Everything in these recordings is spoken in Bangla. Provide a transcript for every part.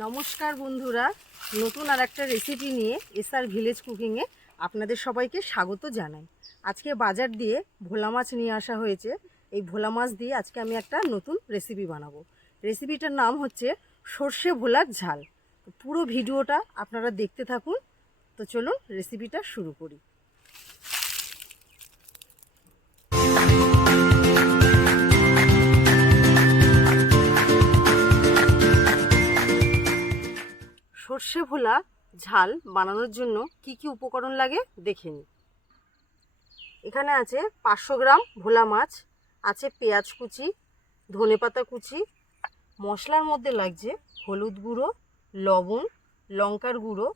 নমস্কার বন্ধুরা, নতুন আর একটা রেসিপি নিয়ে এসআর ভিলেজ কুকিংয়ে আপনাদের সবাইকে স্বাগত জানাই। আজকে বাজার দিয়ে ভোলা মাছ নিয়ে আসা হয়েছে। এই ভোলা মাছ দিয়ে আজকে আমি একটা নতুন রেসিপি বানাবো। রেসিপিটার নাম হচ্ছে সর্ষে ভোলার ঝাল। তো পুরো ভিডিওটা আপনারা দেখতে থাকুন। তো চলুন রেসিপিটা শুরু করি। সর্ষে ভোলা ঝাল বানানোর জন্য কি কি উপকরণ লাগে দেখে নিই। এখানে আছে 500 গ্রাম ভোলা মাছ, আছে পেঁয়াজ কুচি, ধনেপাতা কুচি, মশলার মধ্যে লাগছে হলুদ গুঁড়ো, লবণ, লঙ্কার গুঁড়ো,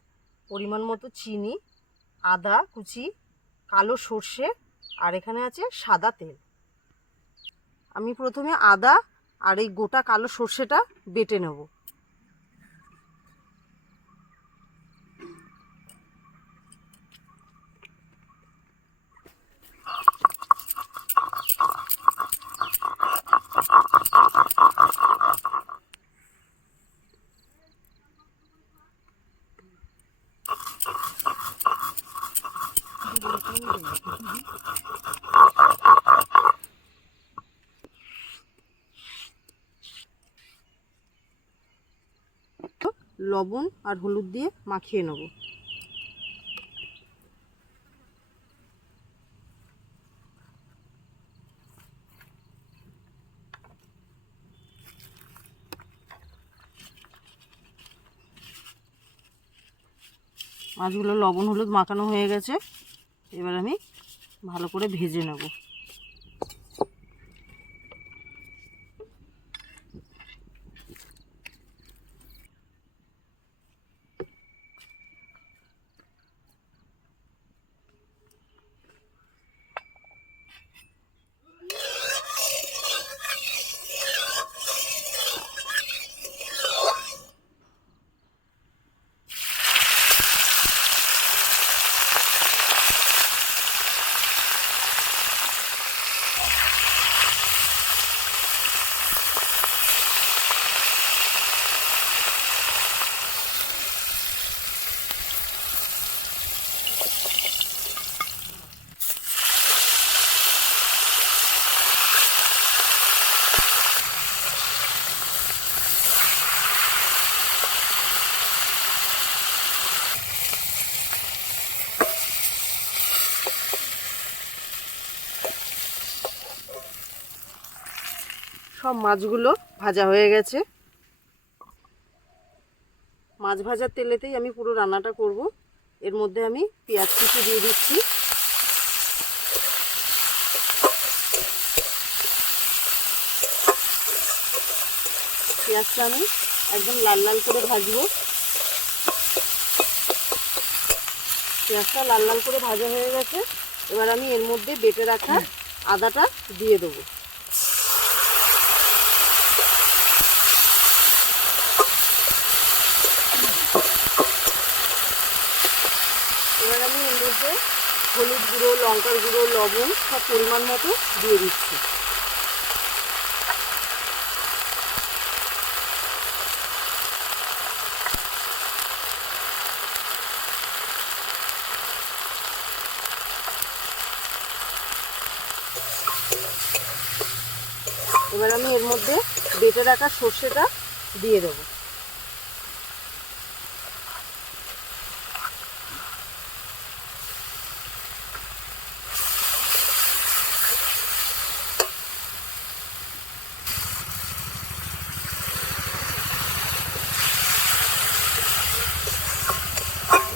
পরিমাণ মতো চিনি, আদা কুচি, কালো সর্ষে, আর এখানে আছে সাদা তেল। আমি প্রথমে আদা আর এই গোটা কালো সর্ষেটা বেটে নেব। লবণ আর হলুদ দিয়ে মাখিয়ে নেব। মাছগুলো লবণ হলুদ মাখানো হয়ে গেছে, এবার আমি ভালো করে ভেজে নেব। সব মাছগুলো ভাজা হয়ে গেছে। মাছ ভাজার তেলেতেই আমি পুরো রান্নাটা করব। এর মধ্যে আমি পেঁয়াজ কুচি দিয়ে দিচ্ছি। পেঁয়াজটা আমি একদম লাল লাল করে ভাজবো। পেঁয়াজটা লাল লাল করে ভাজা হয়ে গেছে। এবার আমি এর মধ্যে বেটে রাখা আদাটা দিয়ে দেবো। এবার আমি এর মধ্যে হলুদ গুঁড়ো, লঙ্কার গুঁড়ো, লবণ সব পরিমাণ মতো দিয়ে দিচ্ছি। এবার আমি এর মধ্যে বেটে রাখা সর্ষেটা দিয়ে দেবো।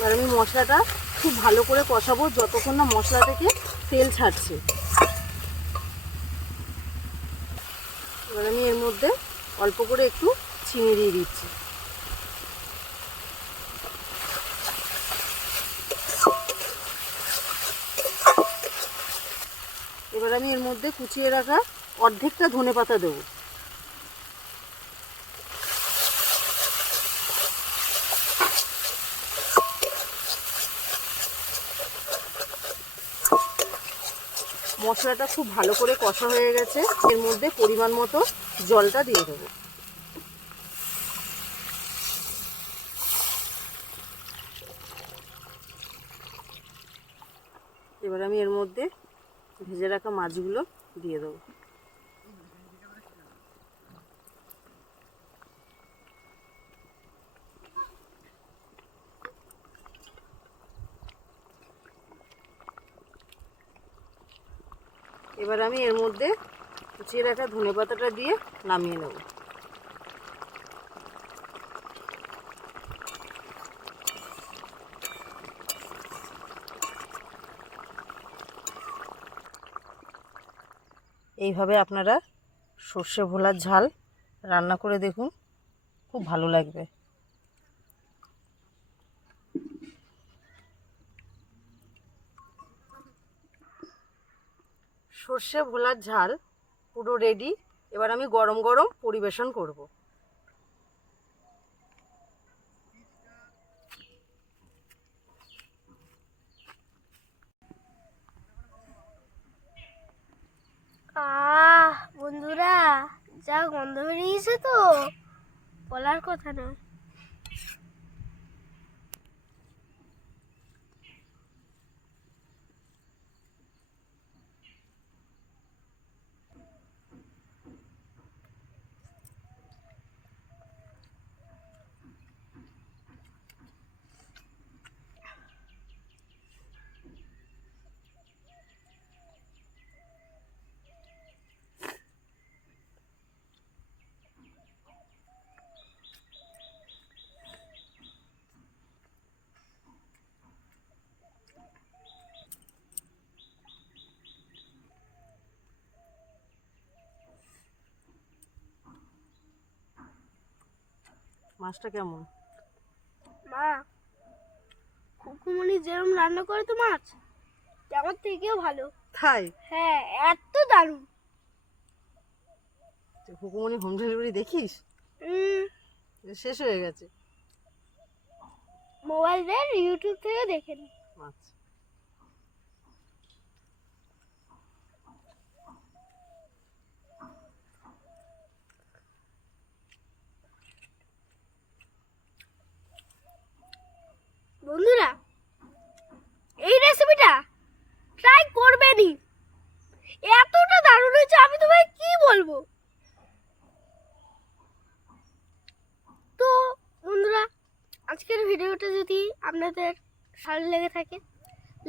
এবার আমি মশলাটা খুব ভালো করে কষাবো যতক্ষণ না মশলা থেকে তেল ছাড়ছে। এবার আমি এর মধ্যে অল্প করে একটু চিনি দিয়ে দিচ্ছি। এবার আমি এর মধ্যে কুচিয়ে রাখা অর্ধেকটা ধনেপাতা দেবো। মশলাটা খুব ভালো করে কষা হয়ে গেছে। এর মধ্যে পরিমাণ মতো জলটা দিয়ে দেবো। এবার আমি এর মধ্যে ভেজে রাখা মাছগুলো দিয়ে দেবো। এবার আমি এর মধ্যে কুচিয়ে রাখা ধনেপাতাটা দিয়ে নামিয়ে নেব। এইভাবে আপনারা সর্ষে ভোলার ঝাল রান্না করে দেখুন, খুব ভালো লাগবে। সর্ষে ভোলার ঝাল পুরো রেডি। এবার আমি গরম গরম পরিবেশন করব। বন্ধুরা, যা গন্ধ বেরিয়েছে তো বলার কথা নয়। মাছটা কেমন? মা, খুকুমনি যেরকম রান্না করে তো মাছ, আমার থেকেও ভালো। তাই? হ্যাঁ, এত দারুণ। হুকুমনি হোম ডেলিভারি দেখিস? শেষ হয়ে গেছে। মোবাইলের ইউটিউব থেকে দেখে নি। আচ্ছা, বন্ধুরা, এই রেসিপিটা ট্রাই করবেনই, এতটা দারুণ হয়েছে আমি তোমায় কি বলবো। তো বন্ধুরা, আজকের ভিডিওটা যদি আপনাদের ভালো লেগে থাকে,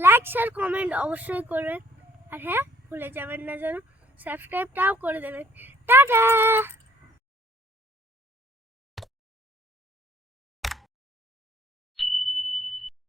লাইক শেয়ার কমেন্ট অবশ্যই করবেন। আর হ্যাঁ, ভুলে যাবেন না যেন সাবস্ক্রাইবটাও করে দেবেন। টাটা।